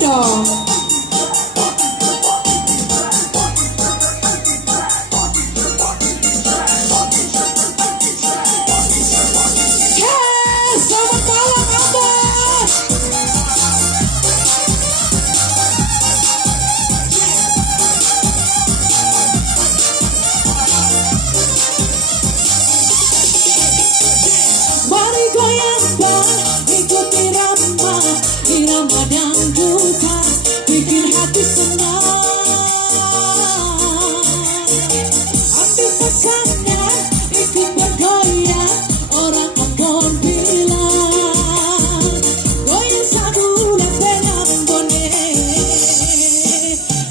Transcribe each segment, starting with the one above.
dong. Selamat malam Abah. Mari goyang dan ikuti irama dangdutan, bikin hati senang. Ambil pesannya, ikut bergoyang, orang Ambon bilang, goyang sabulan dengan bone.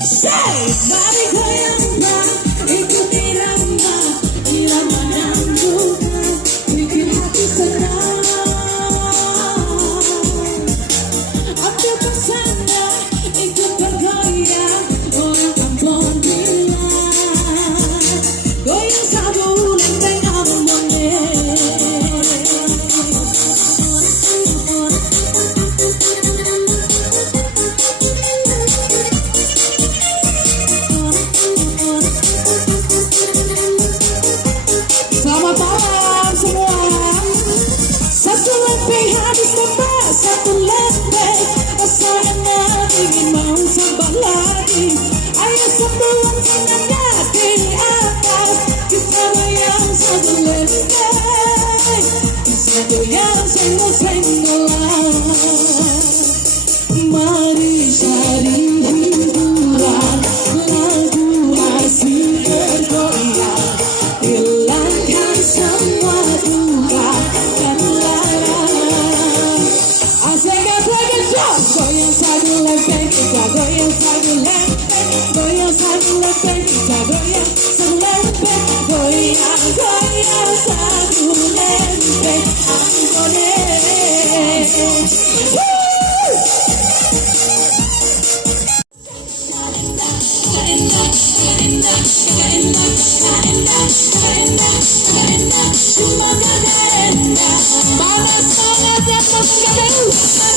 Say, mari goyang dan ikuti irama dangdutan, bikin hati senang. Ambil pesannya, ikut bergoyang, orang Ambon bilang, goyang sabulan dengan bone. Selamat malam semua. Satu lempe habis tambah satu lempe, rasa enak ingin mau sambal lagi. Ayo sembuhan tangannya di atas, kita goyang satu lempe, kita goyang senggol-senggolan. Mari cari hiburan, lagu asik bergoyang, hilangkan semua duka dan lara. Asik job, goyang satu lempe, kita goyang satu lempe, goyang satu lempe, kita goyang satu lempe, goyang goyang satu lempe, Ambone. Panas banget ya teman-teman.